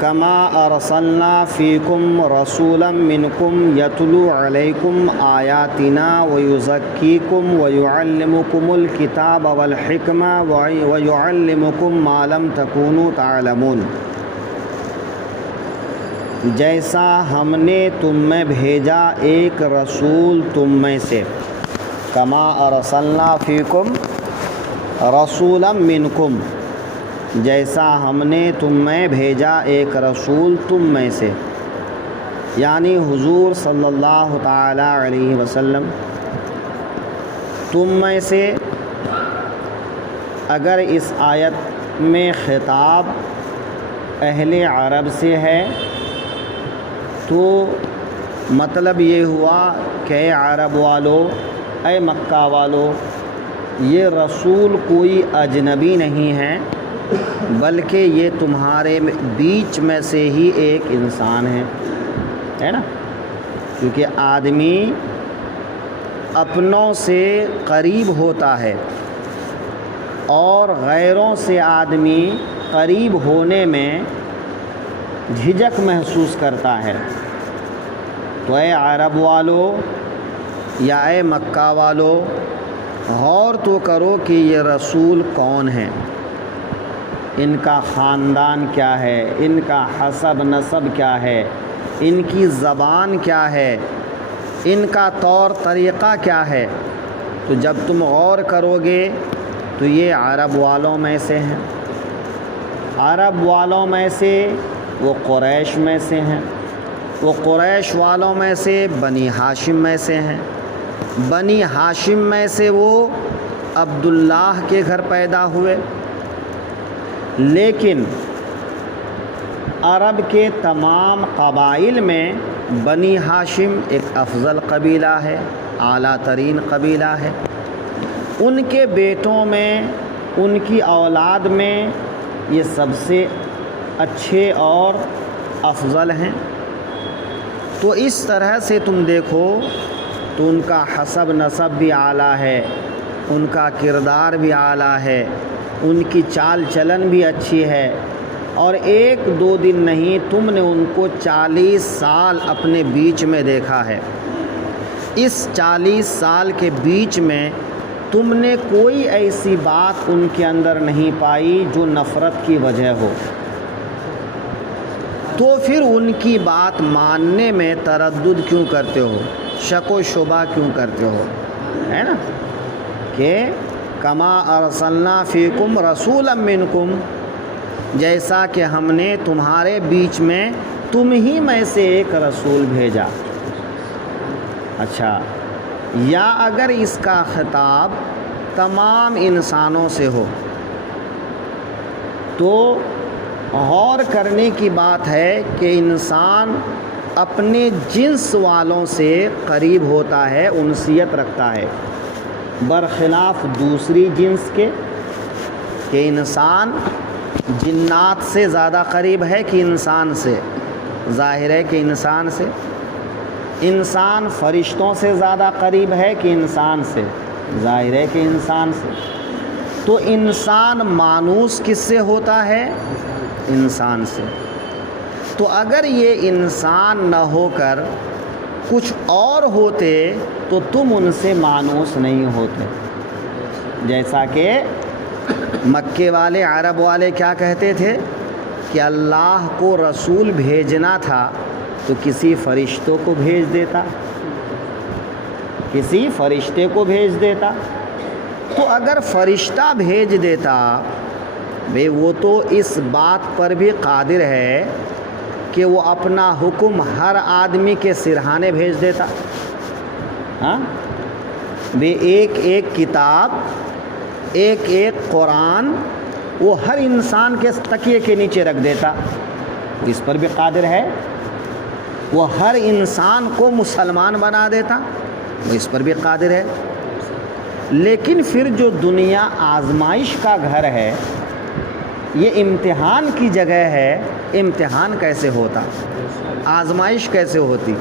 کما ارسلنا فیکم رسولا منکم یتلو علیکم آیاتنا ویزکیکم ویعلمکم الکتاب والحکمہ ویعلمکم ما لم تکونوا تعلمون، جیسا ہم نے تم میں بھیجا ایک رسول تم میں سے، کما ارسلنا فیکم رسولا منکم، جیسا ہم نے تم میں بھیجا ایک رسول تم میں سے، یعنی حضور صلی اللہ تعالی علیہ وسلم تم میں سے۔ اگر اس آیت میں خطاب اہل عرب سے ہے تو مطلب یہ ہوا کہ اے عرب والو، اے مکہ والو، یہ رسول کوئی اجنبی نہیں ہے، بلکہ یہ تمہارے بیچ میں سے ہی ایک انسان ہے نا، کیونکہ آدمی اپنوں سے قریب ہوتا ہے اور غیروں سے آدمی قریب ہونے میں جھجک محسوس کرتا ہے۔ تو اے عرب والو یا اے مکہ والو، غور تو کرو کہ یہ رسول کون ہے، ان کا خاندان کیا ہے، ان کا حسب نسب کیا ہے، ان کی زبان کیا ہے، ان کا طور طریقہ کیا ہے۔ تو جب تم غور کرو گے تو یہ عرب والوں میں سے ہیں، عرب والوں میں سے وہ قریش میں سے ہیں، وہ قریش والوں میں سے بنی ہاشم میں سے ہیں، بنی ہاشم میں سے وہ عبداللہ کے گھر پیدا ہوئے۔ لیکن عرب کے تمام قبائل میں بنی ہاشم ایک افضل قبیلہ ہے، اعلیٰ ترین قبیلہ ہے۔ ان کے بیٹوں میں، ان کی اولاد میں یہ سب سے اچھے اور افضل ہیں۔ تو اس طرح سے تم دیکھو تو ان کا حسب نسب بھی اعلیٰ ہے، ان کا کردار بھی اعلیٰ ہے، ان کی چال چلن بھی اچھی ہے، اور ایک دو دن نہیں، تم نے ان کو 40 سال اپنے بیچ میں دیکھا ہے۔ اس 40 سال کے بیچ میں تم نے کوئی ایسی بات ان کے اندر نہیں پائی جو نفرت کی وجہ ہو، تو پھر ان کی بات ماننے میں تردد کیوں کرتے ہو، شک و شبہ کیوں کرتے ہو، ہے نا؟ کہ کما ارسلنا فیکم رسولا منکم، جیسا کہ ہم نے تمہارے بیچ میں تم ہی میں سے ایک رسول بھیجا۔ اچھا، یا اگر اس کا خطاب تمام انسانوں سے ہو تو غور کرنے کی بات ہے کہ انسان اپنے جنس والوں سے قریب ہوتا ہے، انسیت رکھتا ہے، برخلاف دوسری جنس کے، کہ انسان جنات سے زیادہ قریب ہے کہ انسان سے؟ ظاہر ہے کہ انسان سے۔ انسان فرشتوں سے زیادہ قریب ہے کہ انسان سے؟ ظاہر ہے کہ انسان سے۔ تو انسان مانوس کس سے ہوتا ہے؟ انسان سے۔ تو اگر یہ انسان نہ ہو کر کچھ اور ہوتے تو تم ان سے مانوس نہیں ہوتے۔ جیسا کہ مکے والے، عرب والے کیا کہتے تھے کہ اللہ کو رسول بھیجنا تھا تو کسی فرشتوں کو بھیج دیتا، کسی فرشتے کو بھیج دیتا۔ تو اگر فرشتہ بھیج دیتا بھئی، وہ تو اس بات پر بھی قادر ہے کہ وہ اپنا حکم ہر آدمی کے سرہانے بھیج دیتا، ہاں بھئی، ایک ایک کتاب، ایک ایک قرآن وہ ہر انسان کے تکیے کے نیچے رکھ دیتا، اس پر بھی قادر ہے۔ وہ ہر انسان کو مسلمان بنا دیتا، وہ اس پر بھی قادر ہے۔ لیکن پھر جو دنیا آزمائش کا گھر ہے، یہ امتحان کی جگہ ہے، امتحان کیسے ہوتا، آزمائش کیسے ہوتی،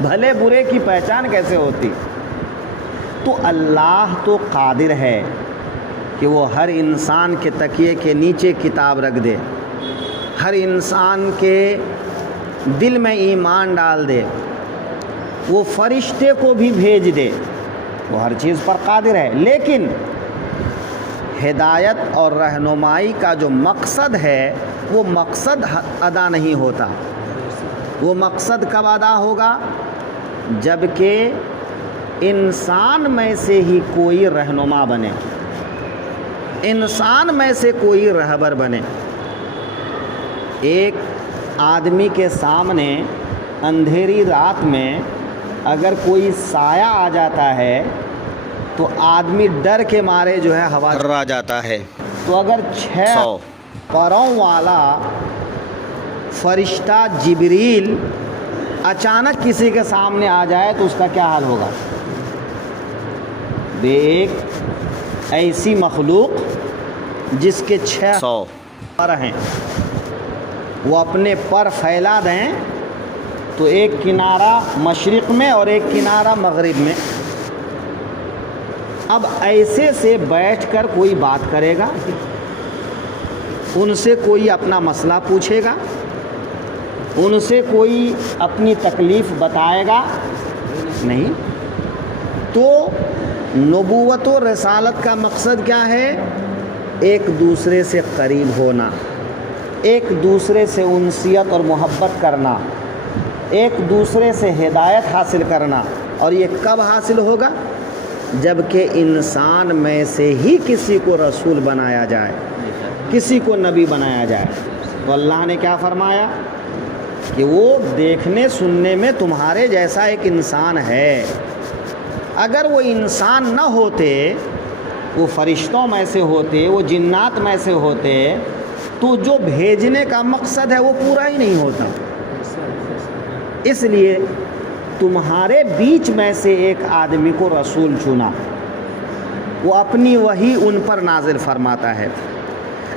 بھلے برے کی پہچان کیسے ہوتی؟ تو اللہ تو قادر ہے کہ وہ ہر انسان کے تکیے کے نیچے کتاب رکھ دے، ہر انسان کے دل میں ایمان ڈال دے، وہ فرشتے کو بھی بھیج دے، وہ ہر چیز پر قادر ہے، لیکن ہدایت اور رہنمائی کا جو مقصد ہے وہ مقصد ادا نہیں ہوتا۔ وہ مقصد کب ادا ہوگا؟ جب کہ انسان میں سے ہی کوئی رہنما بنے، انسان میں سے کوئی رہبر بنے۔ ایک آدمی کے سامنے اندھیری رات میں اگر کوئی سایہ آ جاتا ہے تو آدمی ڈر کے مارے جو ہے ہوا آ جاتا ہے۔ تو اگر 6 پروں والا فرشتہ جبریل اچانک کسی کے سامنے آ جائے تو اس کا کیا حال ہوگا؟ ایک ایسی مخلوق جس کے 600 پر ہیں، وہ اپنے پر پھیلا دیں تو ایک کنارہ مشرق میں اور ایک کنارہ مغرب میں، اب ایسے سے بیٹھ کر کوئی بات کرے گا؟ ان سے کوئی اپنا مسئلہ پوچھے گا؟ ان سے کوئی اپنی تکلیف بتائے گا؟ نہیں۔ تو نبوت و رسالت کا مقصد کیا ہے؟ ایک دوسرے سے قریب ہونا، ایک دوسرے سے انسیت اور محبت کرنا، ایک دوسرے سے ہدایت حاصل کرنا۔ اور یہ کب حاصل ہوگا؟ جب کہ انسان میں سے ہی کسی کو رسول بنایا جائے، کسی کو نبی بنایا جائے۔ تو اللہ نے کیا فرمایا کہ وہ دیکھنے سننے میں تمہارے جیسا ایک انسان ہے۔ اگر وہ انسان نہ ہوتے، وہ فرشتوں میں سے ہوتے، وہ جنات میں سے ہوتے، تو جو بھیجنے کا مقصد ہے وہ پورا ہی نہیں ہوتا۔ اس لیے تمہارے بیچ میں سے ایک آدمی کو رسول چنا، وہ اپنی وحی ان پر نازل فرماتا ہے،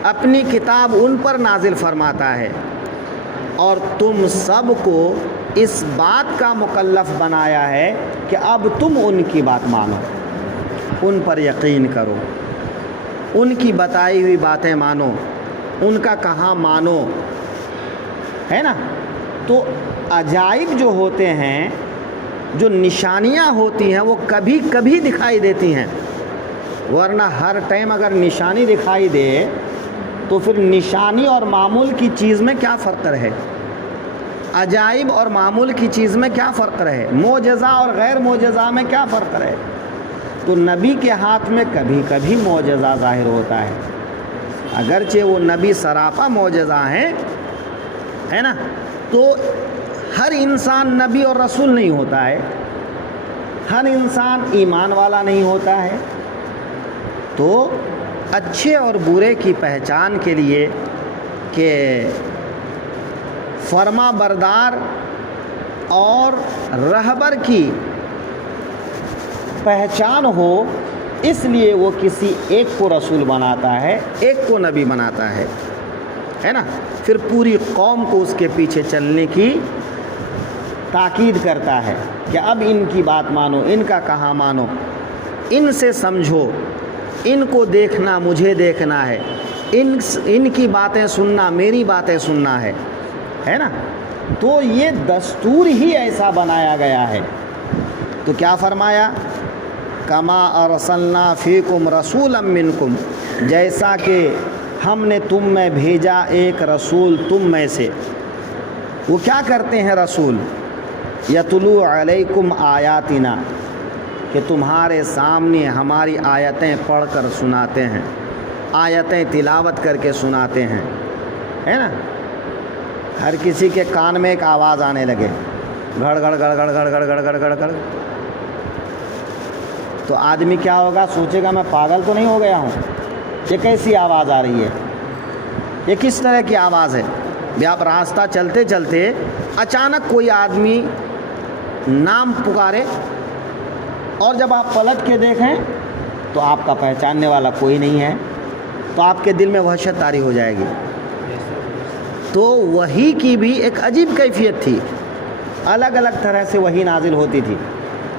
اپنی کتاب ان پر نازل فرماتا ہے، اور تم سب کو اس بات کا مکلف بنایا ہے کہ اب تم ان کی بات مانو، ان پر یقین کرو، ان کی بتائی ہوئی باتیں مانو، ان کا کہاں مانو، ہے نا۔ تو عجائب جو ہوتے ہیں، جو نشانیاں ہوتی ہیں، وہ کبھی کبھی دکھائی دیتی ہیں، ورنہ ہر ٹائم اگر نشانی دکھائی دے تو پھر نشانی اور معمول کی چیز میں کیا فرق رہے؟ عجائب اور معمول کی چیز میں کیا فرق رہے؟ معجزہ اور غیر معجزہ میں کیا فرق رہے؟ تو نبی کے ہاتھ میں کبھی کبھی معجزہ ظاہر ہوتا ہے، اگرچہ وہ نبی سراپا معجزہ ہیں، ہے نا۔ تو ہر انسان نبی اور رسول نہیں ہوتا ہے، ہر انسان ایمان والا نہیں ہوتا ہے۔ تو اچھے اور برے کی پہچان کے لیے کہ فرما بردار اور رہبر کی پہچان ہو، اس لیے وہ کسی ایک کو رسول بناتا ہے، ایک کو نبی بناتا ہے نا۔ پھر پوری قوم کو اس کے پیچھے چلنے کی تاکید کرتا ہے کہ اب ان کی بات مانو، ان کا کہاں مانو، ان سے سمجھو، ان کو دیکھنا مجھے دیکھنا ہے، ان کی باتیں سننا میری باتیں سننا ہے نا۔ تو یہ دستور ہی ایسا بنایا گیا ہے۔ تو کیا فرمایا؟ کما ارسلنا فیکم رسولا منکم، جیسا کہ ہم نے تم میں بھیجا ایک رسول تم میں سے۔ وہ کیا کرتے ہیں رسول؟ یتلو علیکم آیاتنا، کہ تمہارے سامنے ہماری آیتیں پڑھ کر سناتے ہیں، آیتیں تلاوت کر کے سناتے ہیں، ہے نا۔ ہر کسی کے کان میں ایک آواز آنے لگے، گھڑ گھڑ گڑ گڑ گڑ گڑ گڑ گڑ گڑ گڑ، تو آدمی کیا ہوگا؟ سوچے گا میں پاگل تو نہیں ہو گیا ہوں، یہ کیسی آواز آ رہی ہے، یہ کس طرح کی آواز ہے؟ بھی آپ راستہ چلتے چلتے اچانک کوئی آدمی نام پکارے، اور جب آپ پلٹ کے دیکھیں تو آپ کا پہچاننے والا کوئی نہیں ہے، تو آپ کے دل میں وحشت طاری ہو جائے گی۔ تو وحی کی بھی ایک عجیب کیفیت تھی، الگ الگ طرح سے وحی نازل ہوتی تھی۔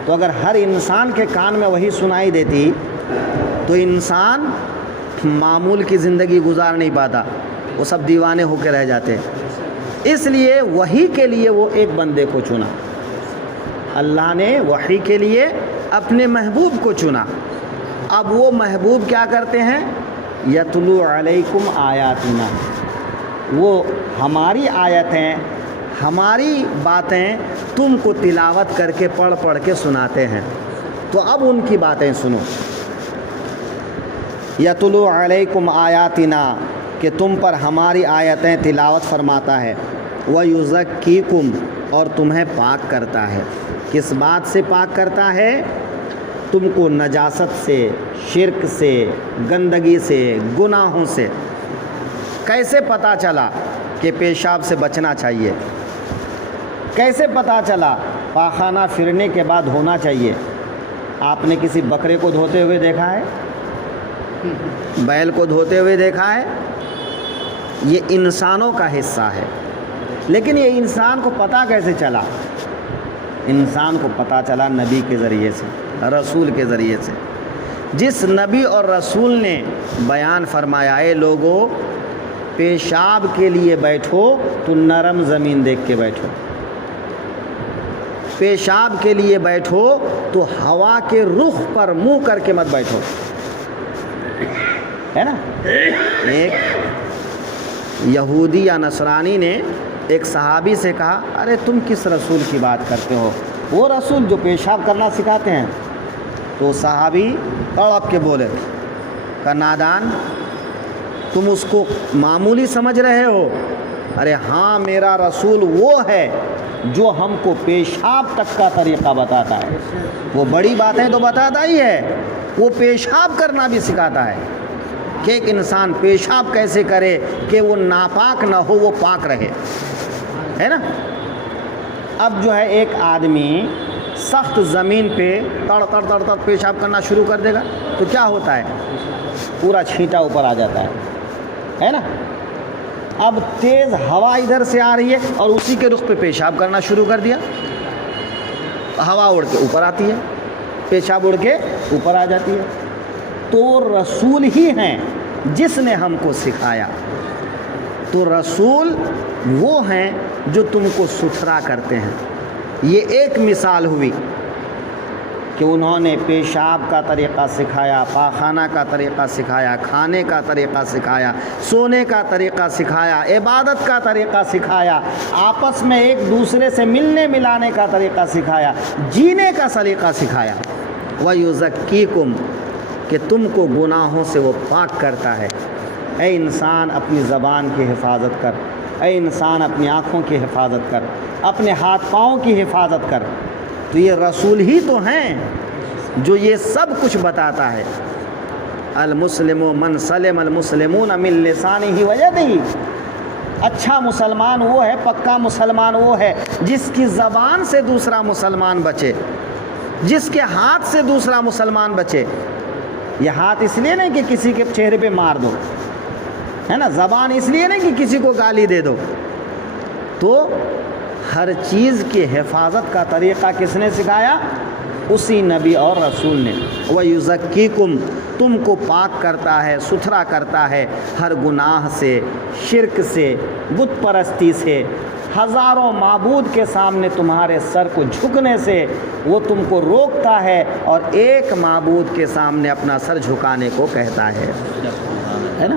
تو اگر ہر انسان کے کان میں وحی سنائی دیتی تو انسان معمول کی زندگی گزار نہیں پاتا، وہ سب دیوانے ہو کے رہ جاتے ہیں۔ اس لیے وحی کے لیے وہ ایک بندے کو چنا، اللہ نے وحی کے لیے اپنے محبوب کو چنا۔ اب وہ محبوب کیا کرتے ہیں؟ یتلو علیکم آیاتنا، وہ ہماری آیتیں، ہماری باتیں تم کو تلاوت کر کے پڑھ پڑھ کے سناتے ہیں۔ تو اب ان کی باتیں سنو۔ یتلو علیکم آیاتنا، کہ تم پر ہماری آیتیں تلاوت فرماتا ہے، وَيُزَكِّيكُمْ، اور تمہیں پاک کرتا ہے۔ کس بات سے پاک کرتا ہے؟ تم کو نجاست سے، شرک سے، گندگی سے، گناہوں سے۔ کیسے پتہ چلا کہ پیشاب سے بچنا چاہیے؟ کیسے پتہ چلا پاخانہ پھرنے کے بعد ہونا چاہیے؟ آپ نے کسی بکرے کو دھوتے ہوئے دیکھا ہے؟ بیل کو دھوتے ہوئے دیکھا ہے؟ یہ انسانوں کا حصہ ہے، لیکن یہ انسان کو پتہ کیسے چلا؟ انسان کو پتہ چلا نبی کے ذریعے سے، رسول کے ذریعے سے۔ جس نبی اور رسول نے بیان فرمایا، اے لوگو پیشاب کے لیے بیٹھو تو نرم زمین دیکھ کے بیٹھو، پیشاب کے لیے بیٹھو تو ہوا کے رخ پر منہ کر کے مت بیٹھو، ہے نا؟ ایک یہودی یا نصرانی نے ایک صحابی سے کہا، ارے تم کس رسول کی بات کرتے ہو؟ وہ رسول جو پیشاب کرنا سکھاتے ہیں۔ تو صحابی تڑپ کے بولے، کہ نادان، تم اس کو معمولی سمجھ رہے ہو؟ ارے ہاں، میرا رسول وہ ہے جو ہم کو پیشاب تک کا طریقہ بتاتا ہے۔ وہ بڑی باتیں تو بتاتا ہی ہے، وہ پیشاب کرنا بھی سکھاتا ہے، کہ ایک انسان پیشاب کیسے کرے کہ وہ ناپاک نہ ہو، وہ پاک رہے، ہے نا؟ اب جو ہے ایک آدمی سخت زمین پہ تڑ تڑ تڑ تڑ پیشاب کرنا شروع کر دے گا تو کیا ہوتا ہے؟ پورا چھینٹا اوپر آ جاتا ہے نا؟ اب تیز ہوا ادھر سے آ رہی ہے اور اسی کے رخ پہ پیشاب کرنا شروع کر دیا، ہوا اڑ کے اوپر آتی ہے، پیشاب اڑ کے اوپر آ جاتی ہے۔ تو رسول ہی ہیں جس نے ہم کو سکھایا۔ تو رسول وہ ہیں جو تم کو ستھرا کرتے ہیں۔ یہ ایک مثال ہوئی کہ انہوں نے پیشاب کا طریقہ سکھایا، پاخانہ کا طریقہ سکھایا، کھانے کا طریقہ سکھایا، سونے کا طریقہ سکھایا، عبادت کا طریقہ سکھایا، آپس میں ایک دوسرے سے ملنے ملانے کا طریقہ سکھایا، جینے کا سلیقہ سکھایا۔ وَيُزَكِّيكُمْ، کہ تم کو گناہوں سے وہ پاک کرتا ہے۔ اے انسان اپنی زبان کی حفاظت کر، اے انسان اپنی آنکھوں کی حفاظت کر، اپنے ہاتھ پاؤں کی حفاظت کر۔ تو یہ رسول ہی تو ہیں جو یہ سب کچھ بتاتا ہے۔ المسلم من سلم المسلمون من لسانہ ویدہ، اچھا مسلمان وہ ہے، پکا مسلمان وہ ہے جس کی زبان سے دوسرا مسلمان بچے، جس کے ہاتھ سے دوسرا مسلمان بچے۔ یہ ہاتھ اس لیے نہیں کہ کسی کے چہرے پہ مار دو، ہے نا؟ زبان اس لیے نہیں کہ کسی کو گالی دے دو۔ تو ہر چیز کی حفاظت کا طریقہ کس نے سکھایا؟ اسی نبی اور رسول نے۔ وَيُزَكِّيكُمْ، تم کو پاک کرتا ہے، ستھرا کرتا ہے ہر گناہ سے، شرک سے، بت پرستی سے، ہزاروں معبود کے سامنے تمہارے سر کو جھکنے سے وہ تم کو روکتا ہے، اور ایک معبود کے سامنے اپنا سر جھکانے کو کہتا ہے نا؟